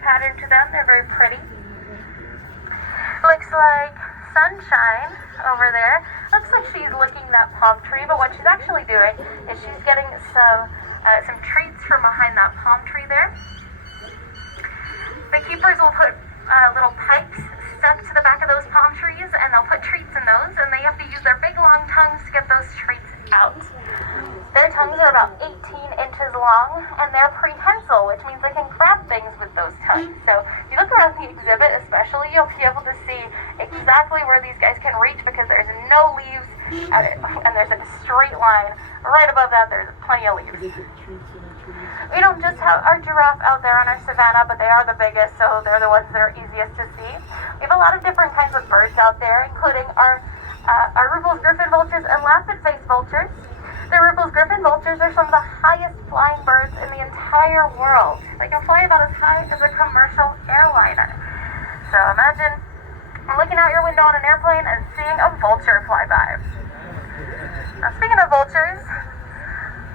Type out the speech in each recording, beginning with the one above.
pattern to them. They're very pretty. Looks like Sunshine over there. Looks like she's licking that palm tree, but what she's actually doing is she's getting some treats from behind that palm tree there. The keepers will put little pipes stuck to the back of those palm trees, and they'll put treats in those, and they have to use their big long tongues to get those treats out. Their tongues are about 18 inches long, and they're prehensile, which means they can grab things with those tongues. So if you look around the exhibit especially, you'll be able to see exactly where these guys can reach, because there's no leaves, and there's a straight line. Right above that, there's plenty of leaves. We don't just have our giraffe out there on our savanna, but they are the biggest, so they're the ones that are easiest to see. We have a lot of different kinds of birds out there, including our Rufous griffin vultures and lancet-faced vultures. The Rufous griffin vultures are some of the highest flying birds in the entire world. They can fly about as high as a commercial airliner. So imagine looking out your window on an airplane and seeing a vulture fly by. Now, speaking of vultures,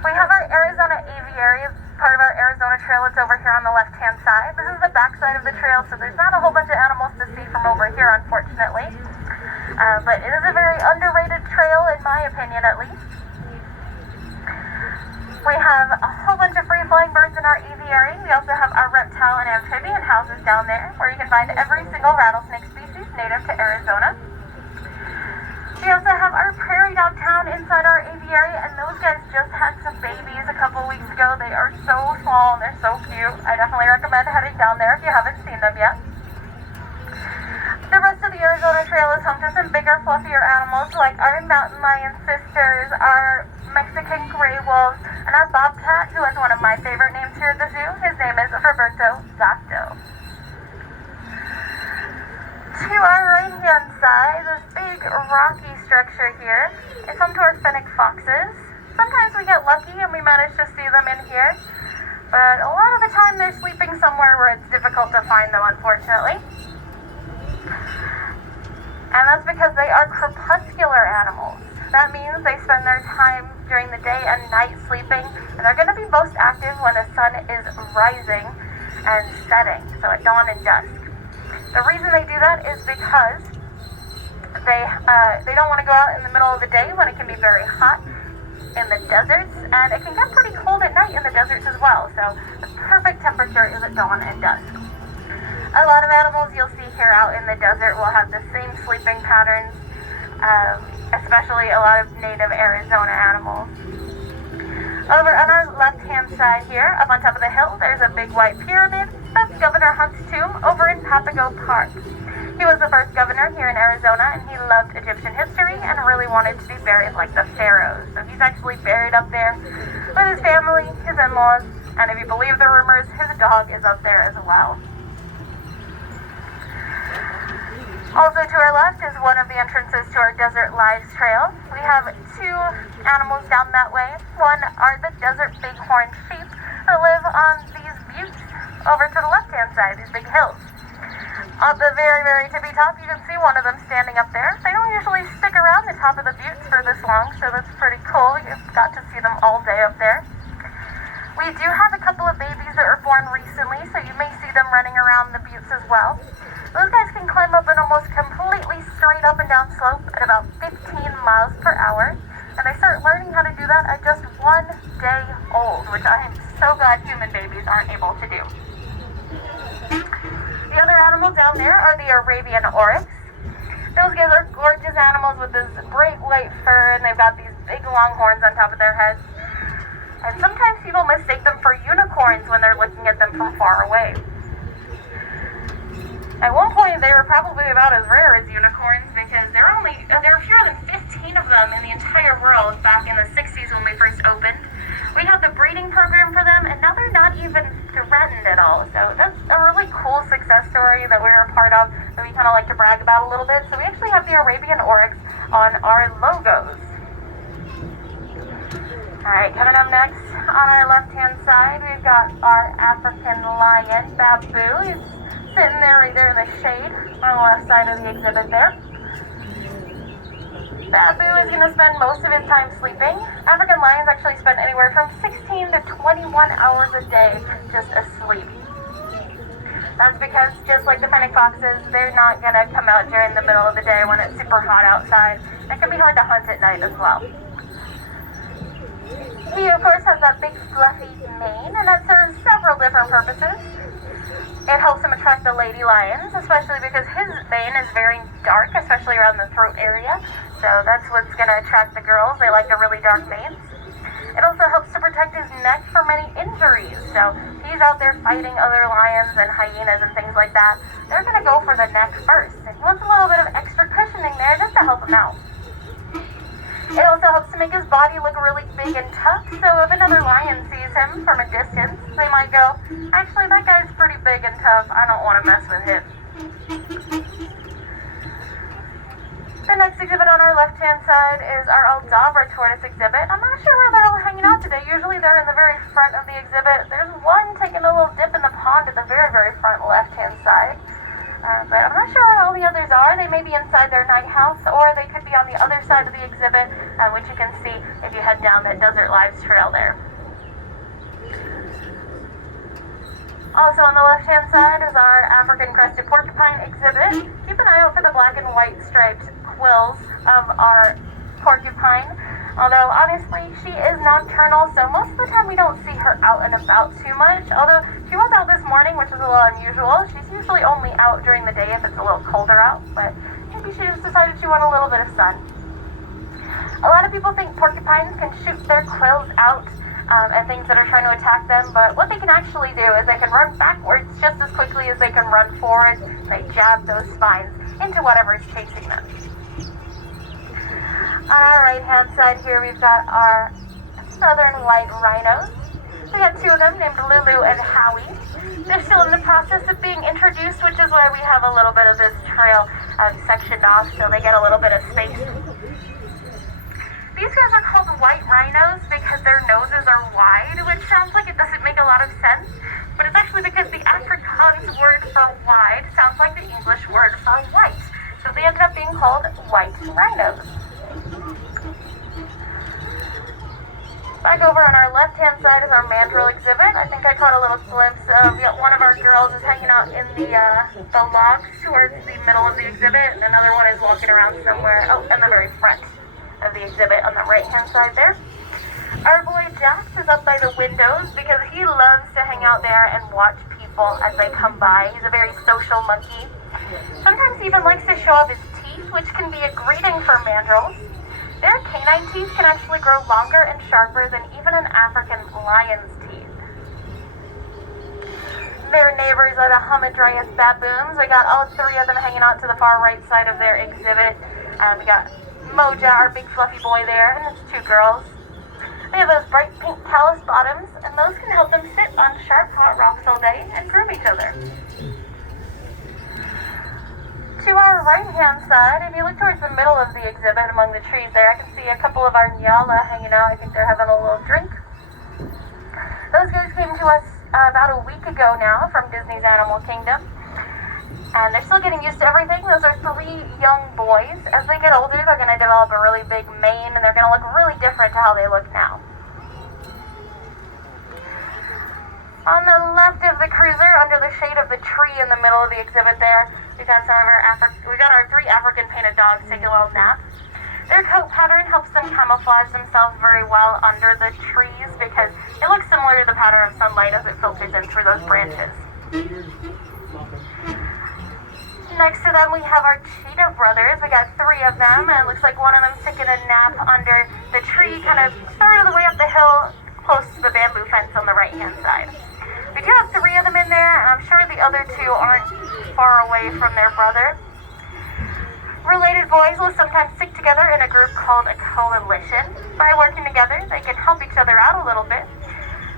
we have our Arizona aviary, part of our Arizona trail. It's over here on the left-hand side. This is the back side of the trail, so there's not a whole bunch of animals to see from over here, unfortunately. But it is a very underrated trail, in my opinion, at least. We have a whole bunch of free-flying birds in our aviary. We also have our reptile and amphibian houses down there, where you can find every single rattlesnake species native to Arizona. We also have our prairie downtown inside our aviary, and those guys just had some babies a couple weeks ago. They are so small and they're so cute. I definitely recommend heading down there if you haven't seen them yet. The rest of the Arizona Trail is home to some bigger, fluffier animals like our mountain lion sisters, our Mexican gray wolves, and our bobcat, who has one of my favorite names here at the zoo. His name is Roberto Zacto. To our right-hand side, this big rocky structure here is home to our fennec foxes. Sometimes we get lucky and we manage to see them in here, but a lot of the time they're sleeping somewhere where it's difficult to find them, unfortunately. And that's because they are crepuscular animals. That means they spend their time during the day and night sleeping, and they're going to be most active when the sun is rising and setting, so at dawn and dusk. The reason they do that is because they don't want to go out in the middle of the day when it can be very hot in the deserts, and it can get pretty cold at night in the deserts as well. So the perfect temperature is at dawn and dusk. A lot of animals you'll see here out in the desert will have the same sleeping patterns, especially a lot of native Arizona animals. Over on our left-hand side here, up on top of the hill, there's a big white pyramid. That's Governor Hunt's tomb over in Papago Park. He was the first governor here in Arizona, and he loved Egyptian history and really wanted to be buried like the pharaohs. So he's actually buried up there with his family, his in-laws, and if you believe the rumors, his dog is up there as well. Also to our left is one of the entrances to our Desert Lives Trail. We have two animals down that way. One are the desert bighorn sheep that live on these buttes over to the left-hand side, these big hills. On the very, very tippy top, you can see one of them standing up there. They don't usually stick around the top of the buttes for this long, so that's pretty cool. You've got to see them all day up there. We do have a couple of babies that were born recently, so you may see them running around the buttes as well. Those guys can climb up an almost completely straight up and down slope at about 15 miles per hour, and they start learning how to do that at just 1 day old, which I am so glad human babies aren't able to do. The other animal down there are the Arabian oryx. Those guys are gorgeous animals with this bright white fur, and they've got these big long horns on top of their heads. And sometimes people mistake them for unicorns when they're looking at them from far away. At one point, they were probably about as rare as unicorns because there are fewer than 15 of them in the entire world back in the 60s when we first opened. We had the breeding program for them, and now they're not even threatened at all. So that's a really cool success story that we were a part of that we kind of like to brag about a little bit. So we actually have the Arabian oryx on our logos. Alright, coming up next on our left-hand side, we've got our African lion, Babu. He's sitting there right there in the shade on the left side of the exhibit there. Babu is going to spend most of his time sleeping. African lions actually spend anywhere from 16 to 21 hours a day just asleep. That's because, just like the fennec foxes, they're not going to come out during the middle of the day when it's super hot outside. It can be hard to hunt at night as well. He, of course, has that big fluffy mane, and that serves several different purposes. It helps him attract the lady lions, especially because his mane is very dark, especially around the throat area. So that's what's going to attract the girls. They like the really dark manes. It also helps to protect his neck from any injuries. So he's out there fighting other lions and hyenas and things like that. They're going to go for the neck first. And he wants a little bit of extra cushioning there just to help him out. It also helps to make his body look really big and tough, so if another lion sees him from a distance, they might go, actually, that guy's pretty big and tough, I don't want to mess with him. The next exhibit on our left-hand side is our Aldabra tortoise exhibit. I'm not sure where they're all hanging out today. Usually they're in the very front of the exhibit. There's one taking a little dip in the pond at the very, very front left-hand side. But I'm not sure where all the others are. They may be inside their night house, or they could be on the other side of the exhibit, which you can see if you head down that Desert Lives Trail there. Also on the left-hand side is our African crested porcupine exhibit. Keep an eye out for the black and white striped quills of our porcupine. Although, honestly, she is nocturnal, so most of the time we don't see her out and about too much. Although, she was out this morning, which is a little unusual. She's usually only out during the day if it's a little colder out, but maybe she just decided she wanted a little bit of sun. A lot of people think porcupines can shoot their quills out at things that are trying to attack them, but what they can actually do is they can run backwards just as quickly as they can run forwards. They jab those spines into whatever is chasing them. On our right-hand side here, we've got our southern white rhinos. We got two of them named Lulu and Howie. They're still in the process of being introduced, which is why we have a little bit of this trail sectioned off so they get a little bit of space. These guys are called white rhinos because their noses are wide, which sounds like it doesn't make a lot of sense, but it's actually because the Afrikaans word for wide sounds like the English word for white. So they ended up being called white rhinos. Back over on our left-hand side is our mandrill exhibit. I think I caught a little glimpse of one of our girls is hanging out in the logs towards the middle of the exhibit, and another one is walking around somewhere, in the very front of the exhibit on the right-hand side there. Our boy Jax is up by the windows because he loves to hang out there and watch people as they come by. He's a very social monkey. Sometimes he even likes to show off his teeth, which can be a greeting for mandrills. Their canine teeth can actually grow longer and sharper than even an African lion's teeth. Their neighbors are the Hamadryas baboons. We got all three of them hanging out to the far right side of their exhibit. We got Moja, our big fluffy boy there, and there's two girls. They have those bright pink callus bottoms, and those can help them sit on sharp hot rocks all day and groom each other. To our right-hand side, if you look towards the middle of the exhibit among the trees there, I can see a couple of our Nyala hanging out. I think they're having a little drink. Those guys came to us about a week ago now from Disney's Animal Kingdom. And they're still getting used to everything. Those are three young boys. As they get older, they're going to develop a really big mane, and they're going to look really different to how they look now. On the left of the cruiser, under the shade of the tree in the middle of the exhibit there, we've got our three African painted dogs taking a little nap. Their coat pattern helps them camouflage themselves very well under the trees because it looks similar to the pattern of sunlight as it filters in through those branches. Next to them we have our cheetah brothers. We got three of them, and it looks like one of them's taking a nap under the tree, kind of third of the way up the hill, close to the bamboo fence on the right-hand side. We do have three of them in there, and I'm sure the other two aren't far away from their brother. Related boys will sometimes stick together in a group called a coalition. By working together, they can help each other out a little bit.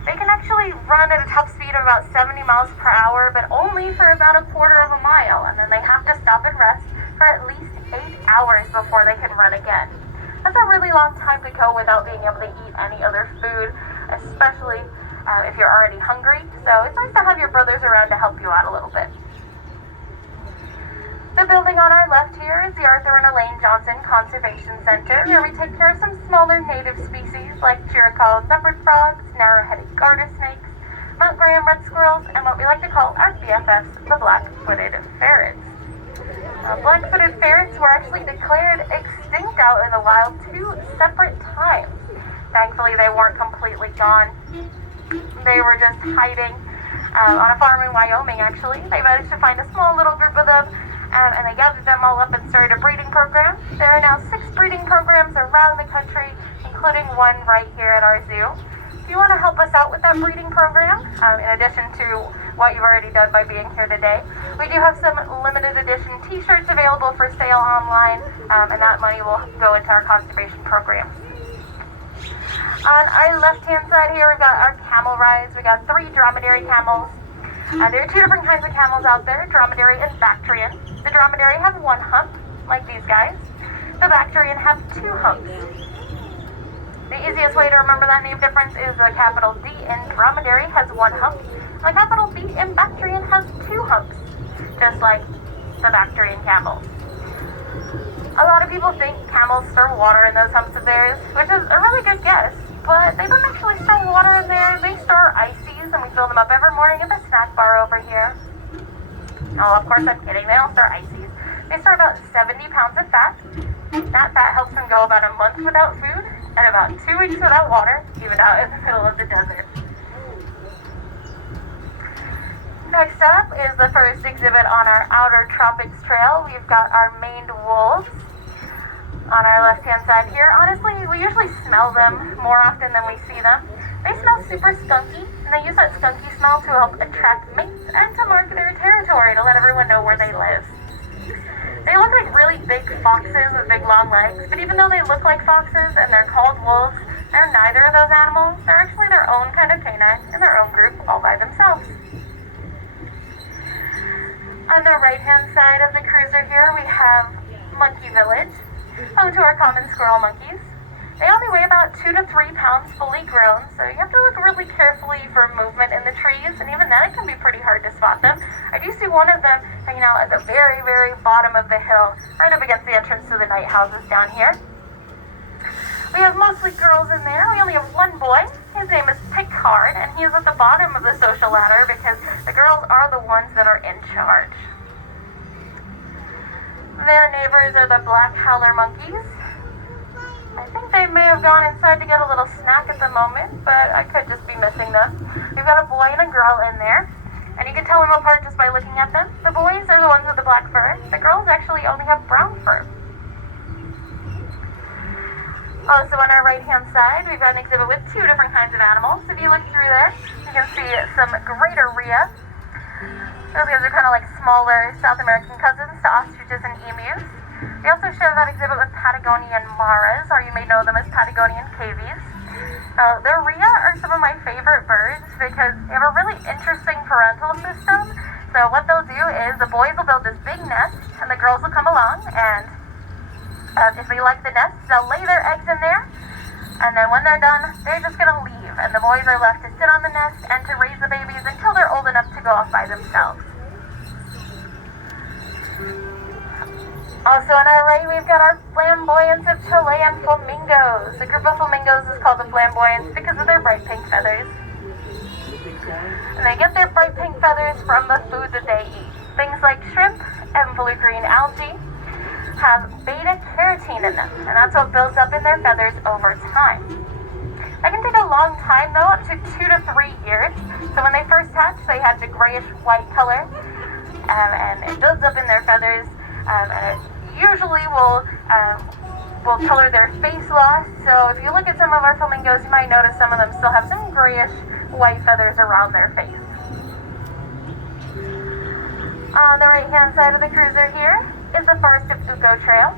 They can actually run at a top speed of about 70 miles per hour, but only for about a quarter of a mile, and then they have to stop and rest for at least 8 hours before they can run again. That's a really long time to go without being able to eat any other food, especially if you're already hungry. So it's nice to have your brothers around to help you out a little bit. The building on our left here is the Arthur and Elaine Johnson Conservation Center, where we take care of some smaller native species like Chiricahua leopard frogs, narrow-headed garter snakes, Mount Graham red squirrels, and what we like to call our BFFs, the black-footed ferrets. Black-footed ferrets were actually declared extinct out in the wild 2 separate times. Thankfully, they weren't completely gone. They were just hiding on a farm in Wyoming, actually. They managed to find a small little group of them, and they gathered them all up and started a breeding program. There are now 6 breeding programs around the country, including one right here at our zoo. If you want to help us out with that breeding program, in addition to what you've already done by being here today, we do have some limited edition t-shirts available for sale online, and that money will go into our conservation program. On our left-hand side here, we've got our camel rides. We got 3 dromedary camels. There are 2 different kinds of camels out there, dromedary and Bactrian. The dromedary have 1 hump, like these guys. The Bactrian have 2 humps. The easiest way to remember that name difference is the capital D in dromedary has 1 hump. The capital B in Bactrian has 2 humps, just like the Bactrian camels. A lot of people think camels store water in those humps of theirs, which is a really good guess, but they don't actually store water in there. They store ices, and we fill them up every morning at the snack bar over here. Oh, of course I'm kidding, they don't store ices. They store about 70 pounds of fat. That fat helps them go about a month without food, and about 2 weeks without water, even out in the middle of the desert. Next up is the first exhibit on our Outer Tropics Trail. We've got our maned wolves on our left-hand side here. Honestly, we usually smell them more often than we see them. They smell super skunky, and they use that skunky smell to help attract mates and to mark their territory to let everyone know where they live. They look like really big foxes with big long legs, but even though they look like foxes and they're called wolves, they're neither of those animals. They're actually their own kind of canine in their own group all by themselves. On the right-hand side of the cruiser here, we have Monkey Village, home to our common squirrel monkeys. They only weigh about 2 to 3 pounds fully grown, so you have to look really carefully for movement in the trees, and even then it can be pretty hard to spot them. I do see one of them hanging out at the very, very bottom of the hill, right up against the entrance to the night houses down here. We have mostly girls in there. We only have 1 boy. His name is Picard, and he is at the bottom of the social ladder because the girls are the ones that are in charge. Their neighbors are the black howler monkeys. I think they may have gone inside to get a little snack at the moment, but I could just be missing them. We've got a boy and a girl in there, and you can tell them apart just by looking at them. The boys are the ones with the black fur. The girls actually only have brown fur. Also on our right-hand side, we've got an exhibit with 2 different kinds of animals. If you look through there, you can see some greater rhea. Those guys are kind of like smaller South American cousins to ostriches and emus. We also share that exhibit with Patagonian maras, or you may know them as Patagonian cavies. The rhea are some of my favorite birds because they have a really interesting parental system. So what they'll do is the boys will build this big nest, and the girls will come along, and if they like the nest, they'll lay their eggs in there, and then when they're done, they're just going to leave, and the boys are left to sit on the nest and to raise the babies until they're old enough to go off by themselves. Also on our right, we've got our flamboyance of Chilean flamingos. The group of flamingos is called the flamboyance because of their bright pink feathers. And they get their bright pink feathers from the food that they eat. Things like shrimp and blue-green algae have beta-carotene in them, and that's what builds up in their feathers over time. That can take a long time though, up to 2 to 3 years. So when they first hatch, they have the grayish-white color, and it builds up in their feathers, and it usually will color their face loss. So if you look at some of our flamingos, you might notice some of them still have some grayish-white feathers around their face. On the right-hand side of the cruiser here is the Phx Zoo Trail.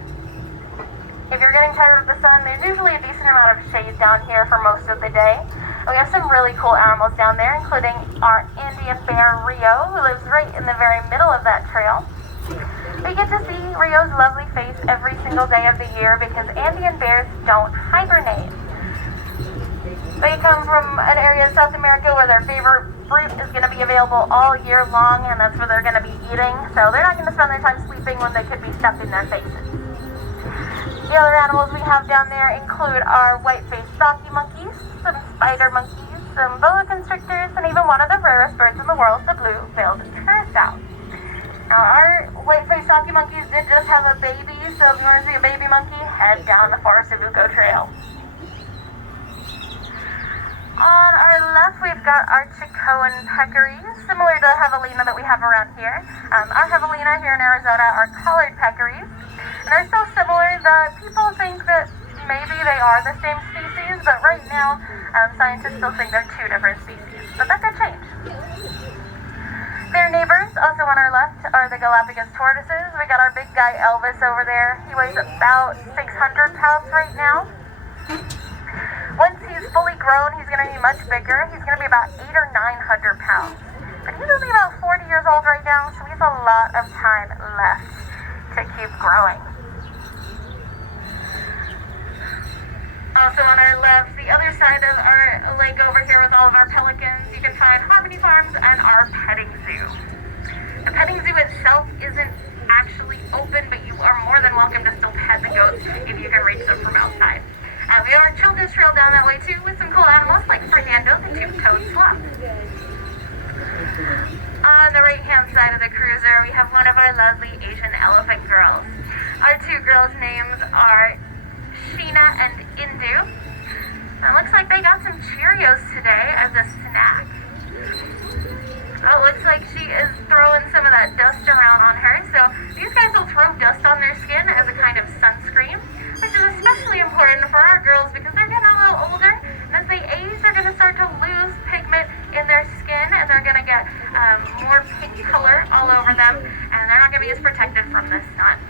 If you're getting tired of the sun, there's usually a decent amount of shade down here for most of the day. We have some really cool animals down there, including our Andean bear Rio, who lives right in the very middle of that trail. We get to see Rio's lovely face every single day of the year because Andean bears don't hibernate. They come from an area of South America where their favorite fruit is going to be available all year long, and that's where they're going to be eating, so they're not going to spend their time sleeping when they could be stuffing their faces. The other animals we have down there include our white-faced stocky monkeys, some spider monkeys, some boa constrictors, and even one of the rarest birds in the world, the blue-billed curassow. Now, our white-faced donkey monkeys did just have a baby, so if you want to see a baby monkey, head down the Forest of Bucco Trail. On our left, we've got our Chicoan peccaries, similar to the javelina that we have around here. Our javelina here in Arizona are collared peccaries, and they're so similar that people think that maybe they are the same species, but right now, scientists still think they're two different species, but that could change. Their neighbors, also on our left, are the Galapagos tortoises. We got our big guy Elvis over there. He weighs about 600 pounds right now. Once he's fully grown, he's going to be much bigger. He's going to be about 800 or 900 pounds. But he's only about 40 years old right now, so he has a lot of time left to keep growing. Also on our left, the other side of our lake over here with all of our pelicans, you can find Harmony Farms and our petting zoo. The petting zoo itself isn't actually open, but you are more than welcome to still pet the goats if you can reach them from outside. We have our children's trail down that way too, with some cool animals like Fernando, the two-toed sloth. On the right-hand side of the cruiser, we have one of our lovely Asian elephant girls. Our two girls' names are Sheena and Indu. It looks like they got some Cheerios today as a snack. Oh, it looks like she is throwing some of that dust around on her. So these guys will throw dust on their skin as a kind of sunscreen, which is especially important for our girls because they're getting a little older, and as they age, they're going to start to lose pigment in their skin, and they're going to get more pink color all over them, and they're not going to be as protected from the sun.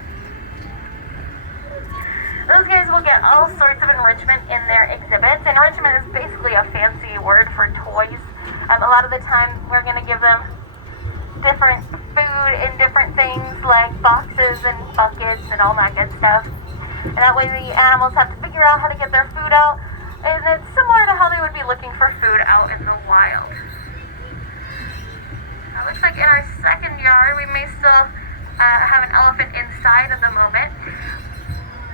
Those guys will get all sorts of enrichment in their exhibits. Enrichment is basically a fancy word for toys. A lot of the time, we're going to give them different food in different things like boxes and buckets and all that good stuff. And that way the animals have to figure out how to get their food out. And it's similar to how they would be looking for food out in the wild. Now, it looks like in our second yard, we may still have an elephant inside at the moment.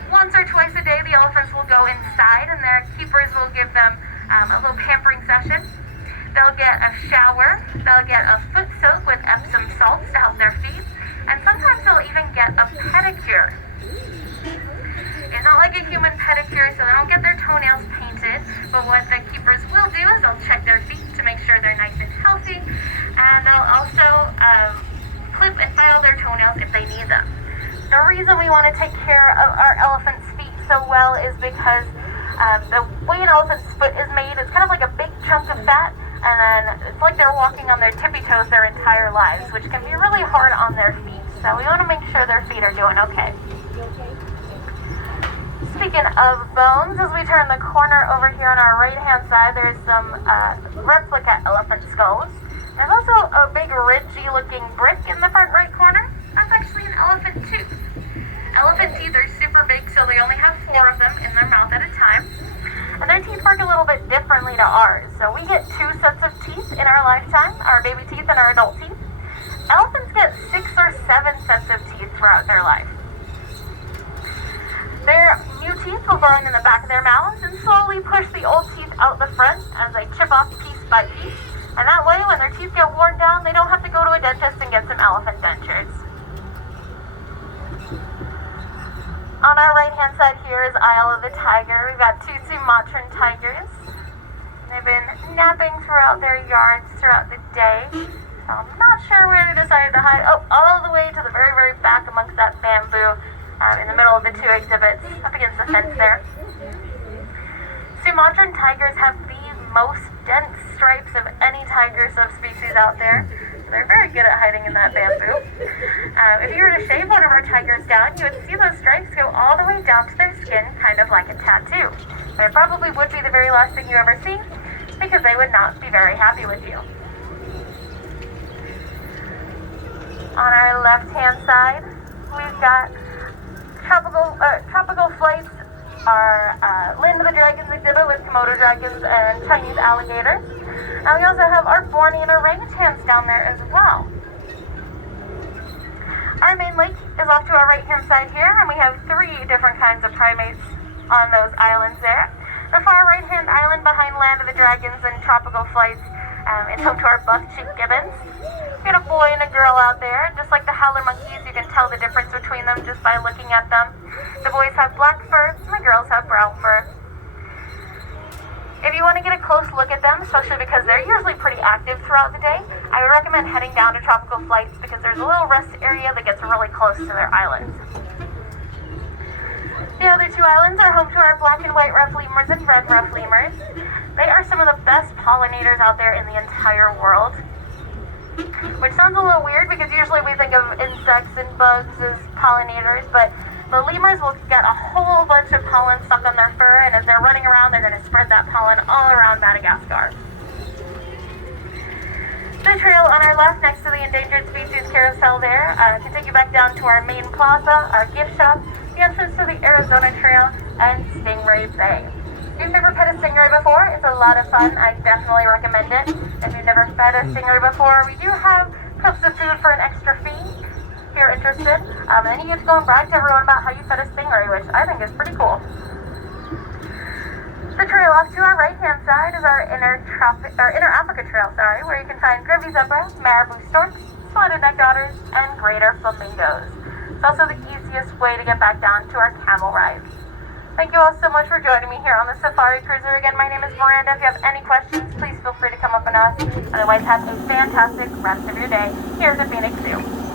Once or twice a day, the elephants will go inside, and their keepers will give them a little pampering session. They'll get a shower, they'll get a foot soak with Epsom salts to help their feet, and sometimes they'll even get a pedicure. It's not like a human pedicure, so they don't get their toenails painted, but what the keepers will do is they'll check their feet to make sure they're nice and healthy, and they'll also clip and file their toenails if they need them. The reason we want to take care of our elephant's feet so well is because the way an elephant's foot is made is kind of like a big chunk of fat, and then it's like they're walking on their tippy toes their entire lives, which can be really hard on their feet. So we want to make sure their feet are doing okay. Speaking of bones, as we turn the corner over here on our right-hand side, there's some replica elephant skulls. There's also a big ridgy-looking brick in the front right corner. That's actually an elephant tooth. Elephant teeth are super big, so they only have 4 of them in their mouth at a time. And their teeth work a little bit differently to ours. So we get 2 sets of teeth in our lifetime, our baby teeth and our adult teeth. Elephants get 6 or 7 sets of teeth throughout their life. Their new teeth will grow in the back of their mouths and slowly push the old teeth out the front as they chip off piece by piece. And that way, when their teeth get worn down, they don't have to go to a dentist and get some elephant dentures. On our right-hand side here is Isle of the Tiger. We've got 2 Sumatran tigers. They've been napping throughout their yards throughout the day. So I'm not sure where they decided to hide. Oh, all the way to the very, very back amongst that bamboo in the middle of the 2 exhibits up against the fence there. Sumatran tigers have the most dense stripes of any tiger subspecies out there. They're very good at hiding in that bamboo. If you were to shave one of our tigers down, you would see those stripes go all the way down to their skin, kind of like a tattoo. But it probably would be the very last thing you ever see, because they would not be very happy with you. On our left-hand side, we've got tropical flights, our Land of the Dragons exhibit with Komodo dragons and Chinese alligators. And we also have our Bornean orangutans down there as well. Our main lake is off to our right-hand side here, and we have 3 different kinds of primates on those islands there. The far right-hand island behind Land of the Dragons and Tropical Flights is home to our buff-cheeked gibbons. We got a boy and a girl out there. Just like the howler monkeys, you can tell the difference between them just by looking at them. The boys have black fur and the girls have brown fur. If you want to get a close look at them, especially because they're usually pretty active throughout the day, I would recommend heading down to Tropical Flights because there's a little rest area that gets really close to their islands. The other two islands are home to our black and white rough lemurs and red rough lemurs. They are some of the best pollinators out there in the entire world. Which sounds a little weird because usually we think of insects and bugs as pollinators, but the lemurs will get a whole bunch of pollen stuck on their fur, and as they're running around, they're going to spread that pollen all around Madagascar. The trail on our left next to the Endangered Species Carousel there can take you back down to our main plaza, our gift shop, the entrance to the Arizona Trail, and Stingray Bay. If you've never pet a stingray before, it's a lot of fun. I definitely recommend it. If you've never fed a stingray before, we do have cups of food for an extra fee if you're interested. And then you get to go and brag to everyone about how you fed a stingray, which I think is pretty cool. The trail off to our right-hand side is our Inner Africa Trail, where you can find grizzly zebra, marabou storks, spotted-necked otters, and greater flamingos. It's also the easiest way to get back down to our camel rides. Thank you all so much for joining me here on the Safari Cruiser. Again, my name is Miranda. If you have any questions, please feel free to come up and ask. Otherwise, have a fantastic rest of your day here at the Phx Zoo.